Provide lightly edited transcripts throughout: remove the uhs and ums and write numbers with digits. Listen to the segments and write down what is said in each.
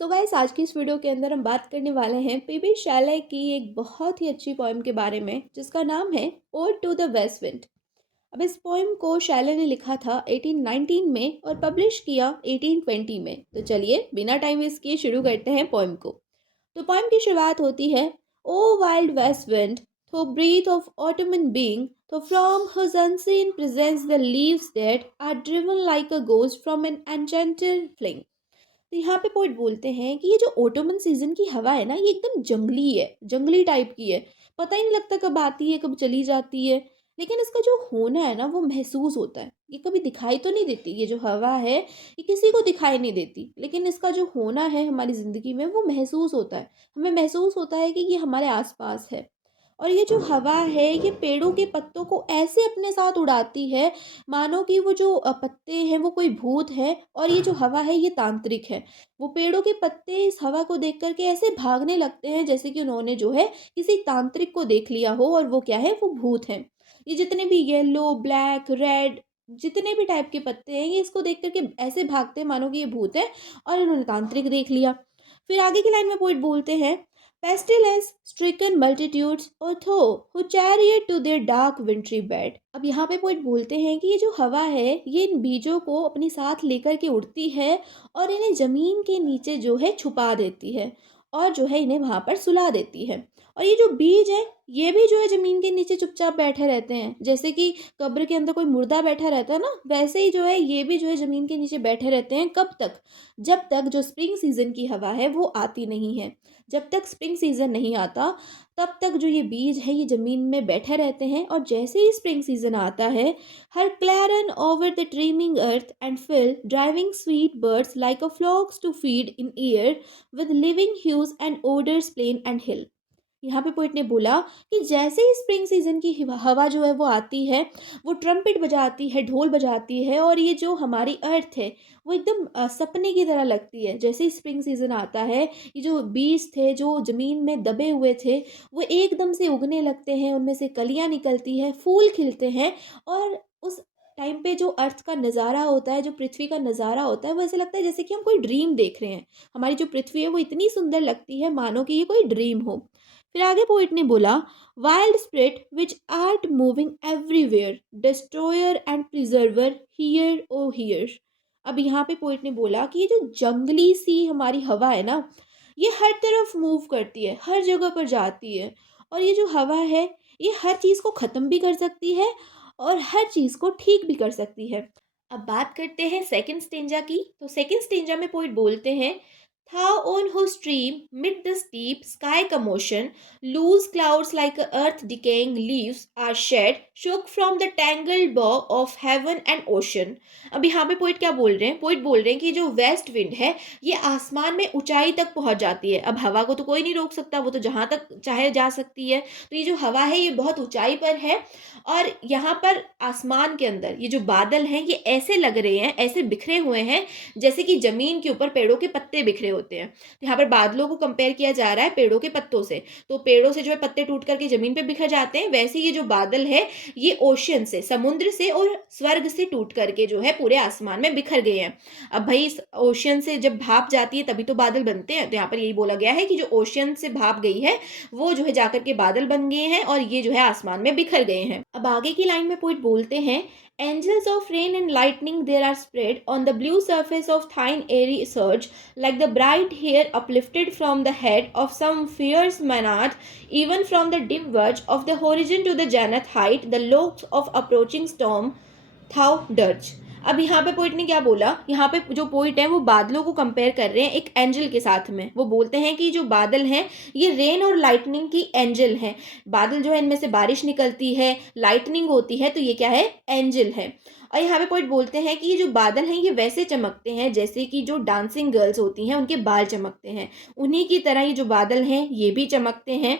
So guys, आज की इस वीडियो के अंदर हम बात करने वाले हैं पीबी शैले की एक बहुत ही अच्छी पोएम के बारे में जिसका नाम है ode to the west wind. अब इस पोएम को शैले ने लिखा था 1819 में और पब्लिश किया 1820 में। तो चलिए बिना टाइम वेस्ट किए शुरू करते हैं पोएम को। तो पोएम की शुरुआत होती है, O wild west wind, thou breath of autumn in being, thou from whose unseen presence the leaves that are driven like a ghost from an enchanted fling. तो यहाँ पे पोइट बोलते हैं कि ये जो ऑटोमन सीजन की हवा है ना, ये एकदम जंगली है, जंगली टाइप की है। पता ही नहीं लगता कब आती है कब चली जाती है। लेकिन इसका जो होना है ना वो महसूस होता है। ये कभी दिखाई तो नहीं देती, ये जो हवा है ये किसी को दिखाई नहीं देती, लेकिन इसका जो होना है हमारी ज़िंदगी में वो महसूस होता है। हमें महसूस होता है कि ये हमारे आसपास है। और ये जो हवा है ये पेड़ों के पत्तों को ऐसे अपने साथ उड़ाती है मानो कि वो जो पत्ते हैं वो कोई भूत है और ये जो हवा है ये तांत्रिक है। वो पेड़ों के पत्ते इस हवा को देख कर के ऐसे भागने लगते हैं जैसे कि उन्होंने जो है किसी तांत्रिक को देख लिया हो और वो क्या है, वो भूत है। ये जितने भी येलो, ब्लैक, रेड, जितने भी टाइप के पत्ते हैं ये इसको देख कर के ऐसे भागते हैं मानो कि ये भूत है और इन्होंने तांत्रिक देख लिया। फिर आगे की लाइन में पोइट बोलते हैं, pestilence stricken multitudes although who chariot to their dark wintry bed। अब यहाँ पे पोइट बोलते हैं कि ये जो हवा है ये इन बीजों को अपने साथ लेकर के उड़ती है और इन्हें जमीन के नीचे जो है छुपा देती है और जो है इन्हें वहां पर सुला देती है। और ये जो बीज है ये भी जो है जमीन के नीचे चुपचाप बैठे रहते हैं, जैसे कि कब्र के अंदर कोई मुर्दा बैठा रहता है ना, वैसे ही जो है ये भी जो है जमीन के नीचे बैठे रहते हैं। कब तक? जब तक जो स्प्रिंग सीजन की हवा है वो आती नहीं है। जब तक स्प्रिंग सीजन नहीं आता तब तक जो ये बीज है ये ज़मीन में बैठे रहते हैं और जैसे ही स्प्रिंग सीजन आता है, her clarion over the dreaming earth and fill driving sweet birds like a flocks to feed in air with living hues and odours plain and hill. यहाँ पे पोइट ने बोला कि जैसे ही स्प्रिंग सीजन की हवा जो है वो आती है, वो ट्रम्पेट बजाती है, ढोल बजाती है और ये जो हमारी अर्थ है वो एकदम सपने की तरह लगती है। जैसे ही स्प्रिंग सीजन आता है, ये जो बीज थे जो ज़मीन में दबे हुए थे वो एकदम से उगने लगते हैं, उनमें से कलियाँ निकलती है, फूल खिलते हैं। और उस टाइम पे जो अर्थ का नज़ारा होता है, जो पृथ्वी का नज़ारा होता है, वो ऐसे लगता है जैसे कि हम कोई ड्रीम देख रहे हैं। हमारी जो पृथ्वी है वो इतनी सुंदर लगती है मानो कि ये कोई ड्रीम हो। फिर आगे पोइट ने बोला, wild spirit which art moving everywhere, destroyer and preserver, hear O hear. अब यहाँ पे पोइट ने बोला कि ये जो जंगली सी हमारी हवा है ना, ये हर तरफ मूव करती है, हर जगह पर जाती है। और ये जो हवा है ये हर चीज़ को ख़त्म भी कर सकती है और हर चीज़ को ठीक भी कर सकती है। अब बात करते हैं सेकंड स्टेंजा की। तो सेकंड स्टेंजा में पोइट बोलते हैं, Thou on whose stream, mid the steep sky commotion, loose clouds like earth decaying leaves are shed, shook from the tangled bow of heaven and ocean। अब यहाँ पे poet क्या बोल रहे हैं? पोइट बोल रहे हैं कि जो वेस्ट विंड है ये आसमान में ऊंचाई तक पहुंच जाती है। अब हवा को तो कोई नहीं रोक सकता, वो तो जहां तक चाहे जा सकती है। तो ये जो हवा है ये बहुत ऊंचाई पर है और यहाँ पर आसमान के अंदर ये जो बादल हैं ये ऐसे लग रहे हैं, ऐसे बिखरे हुए हैं जैसे कि जमीन के ऊपर पेड़ों के पत्ते बिखरे होते हैं। तो यहाँ पर बादलों को कंपेयर किया जा रहा है पेड़ों के पत्तों से। तो पेड़ों से जो है पत्ते टूट करके जमीन पे बिखर जाते हैं, वैसे ये जो बादल है ये ओशियन से, समुद्र से और स्वर्ग से टूट करके जो है पूरे आसमान में बिखर गए हैं। अब भाई ओशियन से जब भाप जाती है तभी तो बादल बनते हैं। तो यहाँ पर यही बोला गया है कि जो ओशियन से भाप गई है वो जो है जाकर के बादल बन गए हैं और ये जो है आसमान में बिखर गए हैं। अब आगे की लाइन में पोइट बोलते हैं, angels of rain and lightning there are spread on the blue surface of thine airy surge, like the bright hair uplifted from the head of some fierce monarch, even from the dim verge of the horizon to the zenith height, the locks of approaching storm thou dirge। अब यहाँ पे poet ने क्या बोला? यहाँ पे जो poet है वो बादलों को कंपेयर कर रहे हैं एक एंजल के साथ में। वो बोलते हैं कि जो बादल हैं ये रेन और लाइटनिंग की एंजल हैं। बादल जो है इनमें से बारिश निकलती है, लाइटनिंग होती है, तो ये क्या है? एंजल है। और यहाँ पे पोइट बोलते हैं कि ये जो बादल हैं ये वैसे चमकते हैं जैसे कि जो डांसिंग गर्ल्स होती हैं उनके बाल चमकते हैं, उन्हीं की तरह ये जो बादल हैं ये भी चमकते हैं।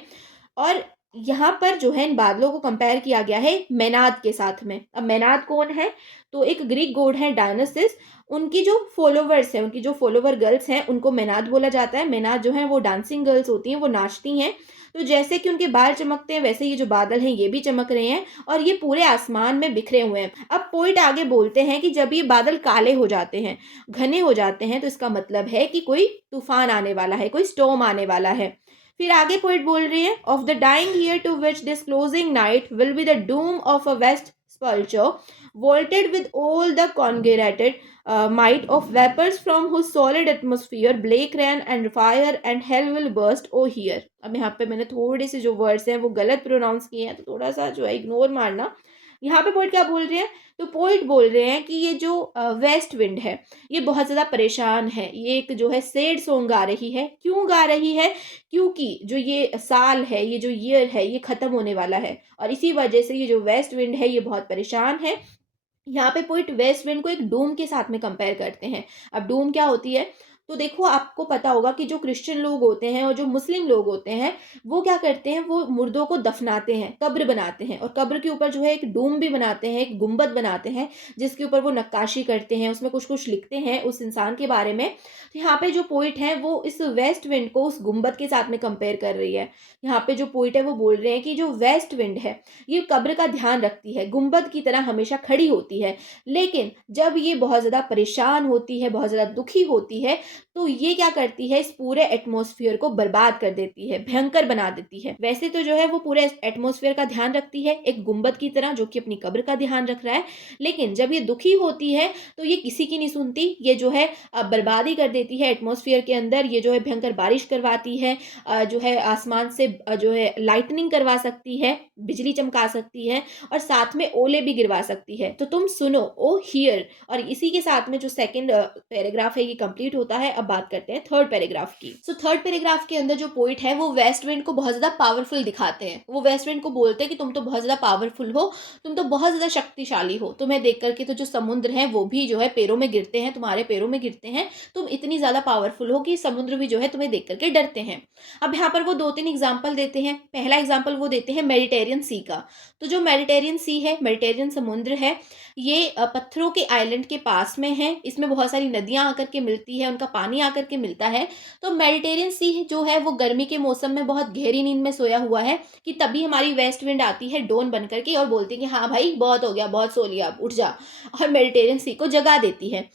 और यहाँ पर जो है इन बादलों को कंपेयर किया गया है मेनाद के साथ में। अब मेनाद कौन है? तो एक ग्रीक गॉड है डायनासिस, उनकी जो फॉलोवर्स हैं, उनकी जो फॉलोवर गर्ल्स हैं, उनको मेनाद बोला जाता है। मेनाद जो है वो डांसिंग गर्ल्स होती हैं, वो नाचती हैं। तो जैसे कि उनके बाल चमकते हैं, वैसे ये जो बादल हैं ये भी चमक रहे हैं और ये पूरे आसमान में बिखरे हुए हैं। अब पोइट आगे बोलते हैं कि जब ये बादल काले हो जाते हैं, घने हो जाते हैं, तो इसका मतलब है कि कोई तूफान आने वाला है, कोई स्टॉर्म आने वाला है। फिर आगे पोइट बोल रही है, of the dying year to which this closing night will be the doom of a west sepulchre vaulted with all the congregated might of vapors from whose solid atmosphere black rain and fire and hell will burst oh here। अब यहाँ पे मैंने थोड़े से जो words हैं वो गलत प्रोनाउंस किए हैं, तो थोड़ा सा जो है इग्नोर मारना। यहाँ पे पोइट क्या बोल रहे हैं? तो पोइट बोल रहे हैं कि ये जो वेस्ट विंड है ये बहुत ज़्यादा परेशान है, ये एक जो है सैड सॉन्ग गा रही है। क्यों गा रही है? क्योंकि जो ये साल है, ये जो ईयर है, ये ख़त्म होने वाला है और इसी वजह से ये जो वेस्ट विंड है ये बहुत परेशान है। यहाँ पे पोइट वेस्ट विंड को एक डूम के साथ में कंपेयर करते हैं। अब डूम क्या होती है? तो देखो, आपको पता होगा कि जो क्रिश्चियन लोग होते हैं और जो मुस्लिम लोग होते हैं, वो क्या करते हैं, वो मुर्दों को दफनाते हैं, कब्र बनाते हैं और कब्र के ऊपर जो है एक डूम भी बनाते हैं, एक गुंबद बनाते हैं, जिसके ऊपर वो नक्काशी करते हैं, उसमें कुछ कुछ लिखते हैं उस इंसान के बारे में। तो यहाँ पे जो पोइट है वो इस वेस्ट विंड को उस गुंबद के साथ में कंपेयर कर रही है। यहाँ पे जो पोइट है वो बोल रहे हैं कि जो वेस्ट विंड है ये कब्र का ध्यान रखती है, गुंबद की तरह हमेशा खड़ी होती है, लेकिन जब ये बहुत ज़्यादा परेशान होती है, बहुत ज़्यादा दुखी होती है, तो ये क्या करती है, इस पूरे एटमॉस्फेयर को बर्बाद कर देती है, भयंकर बना देती है। वैसे तो जो है वो पूरे एटमॉस्फेयर का ध्यान रखती है एक गुंबद की तरह, जो कि अपनी कब्र का ध्यान रख रहा है, लेकिन जब ये दुखी होती है तो ये किसी की नहीं सुनती। ये जो है बर्बादी कर देती है एटमॉस्फेयर के अंदर। ये जो है भयंकर बारिश करवाती है, जो है आसमान से जो है लाइटनिंग करवा सकती है, बिजली चमका सकती है और साथ में ओले भी गिरवा सकती है। तो तुम सुनो ओ हियर। और इसी के साथ में जो सेकंड पैराग्राफ है ये कंप्लीट होता है। अब बात करते हैं थर्ड पैराग्राफ की। सो थर्ड पैराग्राफ के अंदर जो पोइट है वो वेस्ट विंड को बहुत ज्यादा पावरफुल दिखाते हैं। वो वेस्ट विंड को बोलते हैं कि तुम तो बहुत ज्यादा पावरफुल हो, तुम तो बहुत ज्यादा शक्तिशाली हो, तुम्हें देख करके तो जो समुद्र है वो भी जो है पैरों में गिरते हैं, तुम्हारे पैरों में गिरते हैं, तुम इतनी ज्यादा पावरफुल हो कि समुद्र भी जो है तुम्हें देख करके डरते हैं। अब यहाँ पर वो दो तीन एग्जाम्पल देते हैं। पहला एग्जाम्पल वो देते हैं मेडिटेरियन सी का। तो जो मेडिटेरियन सी है, मेडिटेरियन समुद्र है, ये पत्थरों के आइलैंड के पास में है। इसमें बहुत सारी नदियां आकर के मिलती है, उनका पानी आकर के मिलता है। तो मेडिटेरियन सी जो है वो गर्मी के मौसम में बहुत गहरी नींद में सोया हुआ है कि तभी हमारी वेस्ट विंड आती है डोन बन करके और बोलती है कि हाँ भाई बहुत हो गया, बहुत सो लिया, अब उठ जा, और मेडिटेरियन सी को जगा देती है।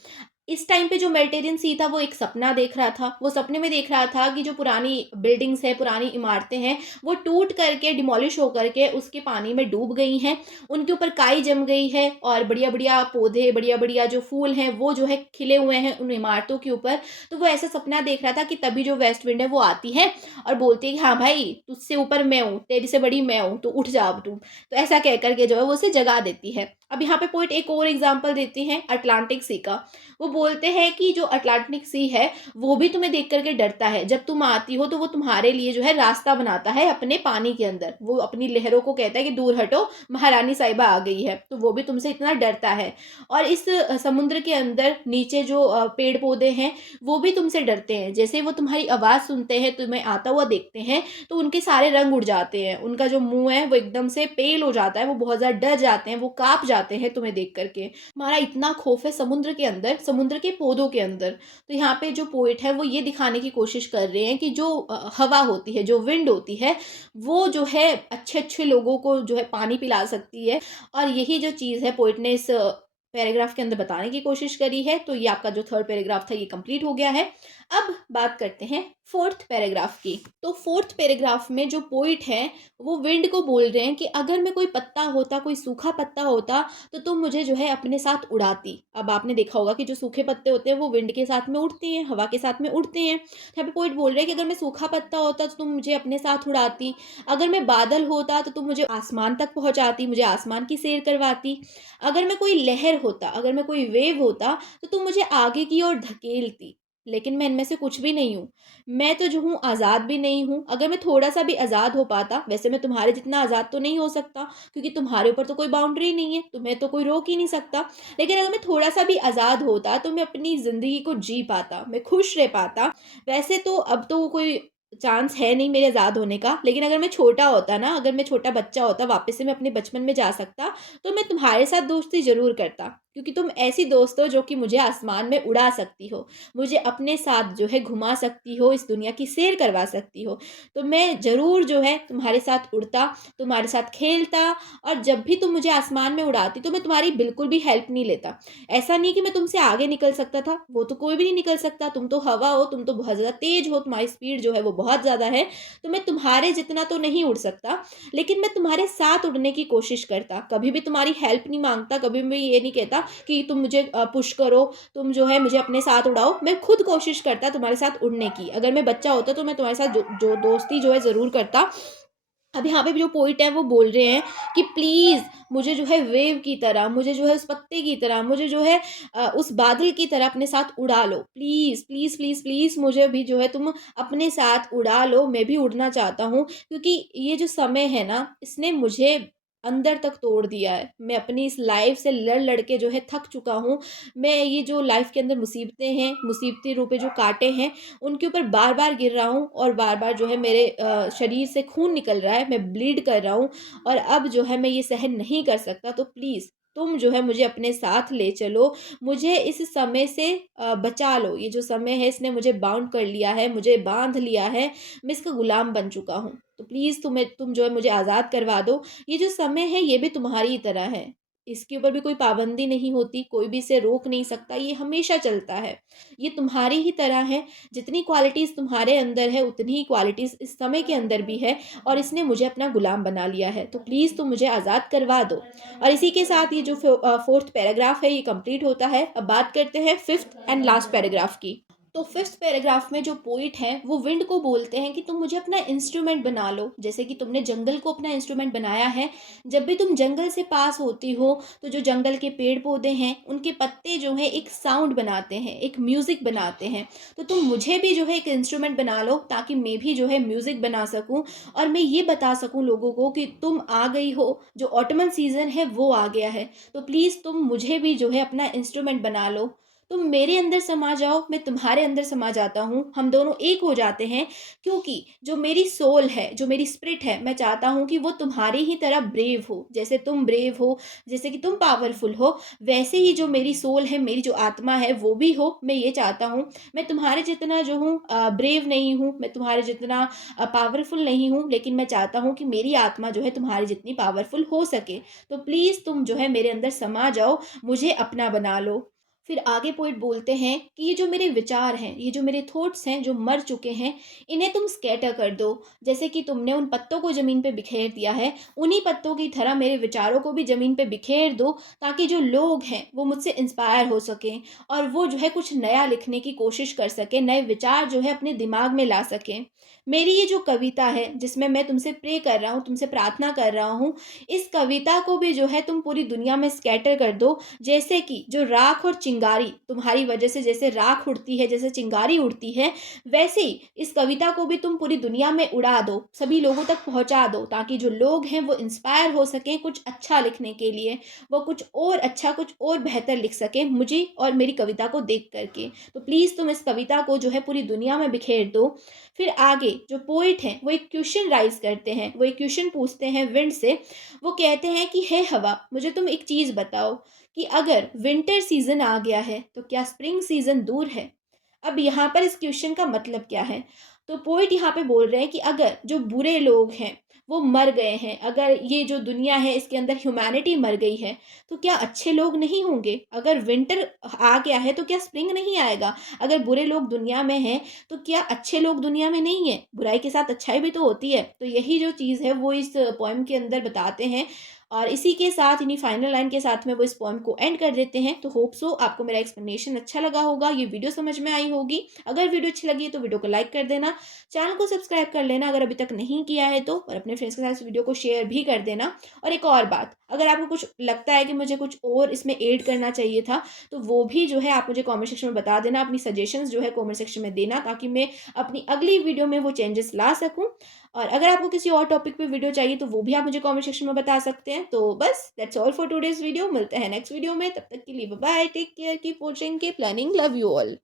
इस टाइम पे जो मेडिटेरियन सी था वो एक सपना देख रहा था। वो सपने में देख रहा था कि जो पुरानी बिल्डिंग्स है, पुरानी इमारतें हैं, वो टूट करके डिमोलिश होकर के उसके पानी में डूब गई हैं, उनके ऊपर काई जम गई है और बढ़िया बढ़िया पौधे, बढ़िया बढ़िया जो फूल हैं वो जो है खिले हुए हैं उन इमारतों के ऊपर। तो वो ऐसा सपना देख रहा था कि तभी जो वेस्ट विंड है वो आती है और बोलती है कि हाँ भाई तुझसे ऊपर मैं हूँ, तेरी से बड़ी मैं हूँ, तो उठ जा अब तू। तो ऐसा कह करके जो है वो उसे जगा देती है। अब यहाँ पे पोइट एक और एग्जाम्पल देते हैं अटलांटिक सी का। वो बोलते हैं कि जो अटलांटिक सी है वो भी तुम्हें देख करके डरता है। जब तुम आती हो तो वो तुम्हारे लिए जो है रास्ता बनाता है अपने पानी के अंदर। वो अपनी लहरों को कहता है कि दूर हटो, महारानी साहिबा आ गई है। तो वो भी तुमसे इतना डरता है। और इस समुद्र के अंदर नीचे जो पेड़ पौधे हैं वो भी तुमसे डरते हैं। जैसे वो तुम्हारी आवाज़ सुनते हैं, तुम्हें आता हुआ देखते हैं, तो उनके सारे रंग उड़ जाते हैं। उनका जो मुंह है वो एकदम से पेल हो जाता है, वो बहुत ज़्यादा डर जाते हैं, वो काँप जाते हैं तुम्हें देख करके। हमारा इतना खौफ है समुद्र के अंदर, समुद्र के पौधों के अंदर। तो यहाँ पे जो पोइट है वो ये दिखाने की कोशिश कर रहे हैं कि जो हवा होती है, जो विंड होती है, वो जो है अच्छे अच्छे लोगों को जो है पानी पिला सकती है। और यही जो चीज़ है पोइट ने इस पैराग्राफ के अंदर बताने की कोशिश करी है। तो ये आपका जो थर्ड पैराग्राफ था ये कंप्लीट हो गया है। अब बात करते हैं फोर्थ पैराग्राफ की। तो फोर्थ पैराग्राफ में जो पोइट है वो विंड को बोल रहे हैं कि अगर मैं कोई पत्ता होता, कोई सूखा पत्ता होता, तो तुम मुझे जो है अपने साथ उड़ाती। अब आपने देखा होगा कि जो सूखे पत्ते होते हैं वो विंड के साथ में उड़ते हैं, हवा के साथ में उड़ते हैं। यहाँ पे पोइट बोल रहे हैं कि अगर मैं सूखा पत्ता होता तो तुम मुझे अपने साथ उड़ाती। अगर मैं बादल होता तो तुम मुझे आसमान तक पहुंचाती, मुझे आसमान की सैर करवाती। अगर मैं कोई लहर होता, अगर मैं कोई वेव होता, तो तुम मुझे आगे की ओर धकेलती। लेकिन मैं इनमें से कुछ भी नहीं हूँ। मैं तो जो हूँ आज़ाद भी नहीं हूँ। अगर मैं थोड़ा सा भी आज़ाद हो पाता, वैसे मैं तुम्हारे जितना आज़ाद तो नहीं हो सकता क्योंकि तुम्हारे ऊपर तो कोई बाउंड्री नहीं है, तुम्हें तो कोई रोक ही नहीं सकता। लेकिन अगर मैं थोड़ा सा भी आज़ाद होता तो मैं अपनी ज़िंदगी को जी पाता, मैं खुश रह पाता। वैसे तो अब तो कोई चांस है नहीं मेरे आज़ाद होने का, लेकिन अगर मैं छोटा होता ना, अगर मैं छोटा बच्चा होता, वापस से मैं अपने बचपन में जा सकता, तो मैं तुम्हारे साथ दोस्ती ज़रूर करता। क्योंकि तुम ऐसी दोस्त हो जो कि मुझे आसमान में उड़ा सकती हो, मुझे अपने साथ जो है घुमा सकती हो, इस दुनिया की सैर करवा सकती हो। तो मैं ज़रूर जो है तुम्हारे साथ उड़ता, तुम्हारे साथ खेलता, और जब भी तुम मुझे आसमान में उड़ाती तो मैं तुम्हारी बिल्कुल भी हेल्प नहीं लेता। ऐसा नहीं कि मैं तुमसे आगे निकल सकता था, वो तो कोई भी नहीं निकल सकता, तुम तो हवा हो, तुम तो बहुत ज़्यादा तेज़ हो, तुम्हारी स्पीड जो है वो बहुत ज़्यादा है, तो मैं तुम्हारे जितना तो नहीं उड़ सकता, लेकिन मैं तुम्हारे साथ उड़ने की कोशिश करता। कभी भी तुम्हारी हेल्प नहीं माँगता, कभी भी ये नहीं कहता कि तुम मुझे पुश करो, तुम जो है मुझे अपने साथ उड़ाओ, मैं खुद कोशिश करता तुम्हारे साथ उड़ने की। अगर मैं बच्चा होता तो मैं तुम्हारे साथ जो जो दोस्ती जो है ज़रूर करता। अब यहाँ पे भी जो पोइट है वो बोल रहे हैं कि प्लीज़ मुझे जो है वेव की तरह, मुझे जो है उस पत्ते की तरह, मुझे जो है उस बादल की तरह अपने साथ उड़ा लो। प्लीज़, प्लीज़, प्लीज़, प्लीज़ मुझे भी जो है तुम अपने साथ उड़ा लो, मैं भी उड़ना चाहता हूँ। क्योंकि ये जो समय है ना, इसने मुझे अंदर तक तोड़ दिया है। मैं अपनी इस लाइफ़ से लड़-लड़ के जो है थक चुका हूँ। मैं ये जो लाइफ़ के अंदर मुसीबतें हैं, मुसीबती रूपे जो काँटे हैं, उनके ऊपर बार-बार गिर रहा हूँ, और बार-बार जो है मेरे शरीर से खून निकल रहा है, मैं ब्लीड कर रहा हूँ, और अब जो है मैं ये सहन नहीं कर सकता। तो प्लीज़ तुम जो है मुझे अपने साथ ले चलो, मुझे इस समय से बचा लो। ये जो समय है इसने मुझे बाउंड कर लिया है, मुझे बाँध लिया है, मैं इसका गुलाम बन चुका हूँ। तो प्लीज़ तुम जो है मुझे आज़ाद करवा दो। ये जो समय है ये भी तुम्हारी ही तरह है, इसके ऊपर भी कोई पाबंदी नहीं होती, कोई भी इसे रोक नहीं सकता, ये हमेशा चलता है। ये तुम्हारी ही तरह है, जितनी क्वालिटीज़ तुम्हारे अंदर है उतनी ही क्वालिटीज़ इस समय के अंदर भी है, और इसने मुझे अपना गुलाम बना लिया है। तो प्लीज़ तुम मुझे आज़ाद करवा दो। और इसी के साथ ये जो 4th पैराग्राफ है ये कंप्लीट होता है। अब बात करते हैं 5th एंड लास्ट पैराग्राफ की। तो 5th पैराग्राफ में जो पोएट हैं वो विंड को बोलते हैं कि तुम मुझे अपना इंस्ट्रूमेंट बना लो। जैसे कि तुमने जंगल को अपना इंस्ट्रूमेंट बनाया है, जब भी तुम जंगल से पास होती हो तो जो जंगल के पेड़-पौधे हैं, उनके पत्ते जो हैं एक साउंड बनाते हैं, एक म्यूज़िक बनाते हैं। तो तुम मुझे भी जो है एक इंस्ट्रूमेंट बना लो, ताकि मैं भी जो है म्यूज़िक बना सकूँ, और मैं ये बता सकूँ लोगों को कि तुम आ गई हो, जो ऑटमन सीज़न है वो आ गया है। तो प्लीज़ तुम मुझे भी जो है अपना इंस्ट्रूमेंट बना लो। तुम मेरे अंदर समा जाओ, मैं तुम्हारे अंदर समा जाता हूँ, हम दोनों एक हो जाते हैं। क्योंकि जो मेरी सोल है, जो मेरी स्पिरिट है, मैं चाहता हूँ कि वो तुम्हारी ही तरह ब्रेव हो। जैसे तुम ब्रेव हो, जैसे कि तुम पावरफुल हो, वैसे ही जो मेरी सोल है, मेरी जो आत्मा है वो भी हो। मैं ये चाहता हूँ, मैं तुम्हारे जितना जो हूँ ब्रेव नहीं हूँ, मैं तुम्हारे जितना पावरफुल नहीं हूँ, लेकिन मैं चाहता हूँ कि मेरी आत्मा जो है तुम्हारी जितनी पावरफुल हो सके। तो प्लीज़ तुम जो है मेरे अंदर समा जाओ, मुझे अपना बना लो। फिर आगे पोएट बोलते हैं कि ये जो मेरे विचार हैं, ये जो मेरे थॉट्स हैं जो मर चुके हैं, इन्हें तुम स्कैटर कर दो। जैसे कि तुमने उन पत्तों को ज़मीन पे बिखेर दिया है, उन्हीं पत्तों की तरह मेरे विचारों को भी ज़मीन पे बिखेर दो, ताकि जो लोग हैं वो मुझसे इंस्पायर हो सकें, और वो जो है कुछ नया लिखने की कोशिश कर सकें, नए विचार जो है अपने दिमाग में ला सकें। मेरी ये जो कविता है जिसमें मैं तुमसे प्रे कर रहा हूँ, तुमसे प्रार्थना कर रहा हूँ, इस कविता को भी जो है तुम पूरी दुनिया में स्कैटर कर दो। जैसे कि जो राख और चिंगारी तुम्हारी वजह से जैसे राख उड़ती है, जैसे चिंगारी उड़ती है, वैसे ही इस कविता को भी तुम पूरी दुनिया में उड़ा दो, सभी लोगों तक पहुंचा दो, ताकि जो लोग हैं वो इंस्पायर हो सकें कुछ अच्छा लिखने के लिए, वो कुछ और अच्छा, कुछ और बेहतर लिख सकें मुझे और मेरी कविता को देख करके। तो प्लीज़ तुम इस कविता को जो है पूरी दुनिया में बिखेर दो। फिर आगे जो पोइट हैं वो एक क्वेश्चन राइज करते हैं, वो एक क्वेश्चन पूछते हैं विंड से। वो कहते हैं कि हे हवा, मुझे तुम एक चीज़ बताओ कि अगर विंटर सीजन आ गया है तो क्या स्प्रिंग सीजन दूर है? अब यहाँ पर इस क्वेश्चन का मतलब क्या है? तो पोएट यहाँ पे बोल रहे हैं कि अगर जो बुरे लोग हैं वो मर गए हैं, अगर ये जो दुनिया है इसके अंदर ह्यूमैनिटी मर गई है, तो क्या अच्छे लोग नहीं होंगे? अगर विंटर आ गया है तो क्या स्प्रिंग नहीं आएगा? अगर बुरे लोग दुनिया में हैं तो क्या अच्छे लोग दुनिया में नहीं हैं? बुराई के साथ अच्छाई भी तो होती है। तो यही जो चीज़ है वो इस पोएम के अंदर बताते हैं, और इसी के साथ इन्हीं फाइनल लाइन के साथ में वो इस पोएम को एंड कर देते हैं। तो होप सो आपको मेरा एक्सप्लेनेशन अच्छा लगा होगा, ये वीडियो समझ में आई होगी। अगर वीडियो अच्छी लगी है तो वीडियो को लाइक कर देना, चैनल को सब्सक्राइब कर लेना अगर अभी तक नहीं किया है तो, और अपने फ्रेंड्स के साथ इस वीडियो को शेयर भी कर देना। और एक और बात, अगर आपको कुछ लगता है कि मुझे कुछ और इसमें ऐड करना चाहिए था, तो वो भी जो है आप मुझे कमेंट सेक्शन में बता देना, अपनी सजेशंस जो है कमेंट सेक्शन में देना, ताकि मैं अपनी अगली वीडियो में वो चेंजेस ला सकूँ। और अगर आपको किसी और टॉपिक पे वीडियो चाहिए तो वो भी आप मुझे कमेंट सेक्शन में बता सकते हैं। तो बस that's all for today's video, मिलते हैं नेक्स्ट वीडियो में, तब तक के लिए bye bye, take care, keep watching, keep learning, love you all.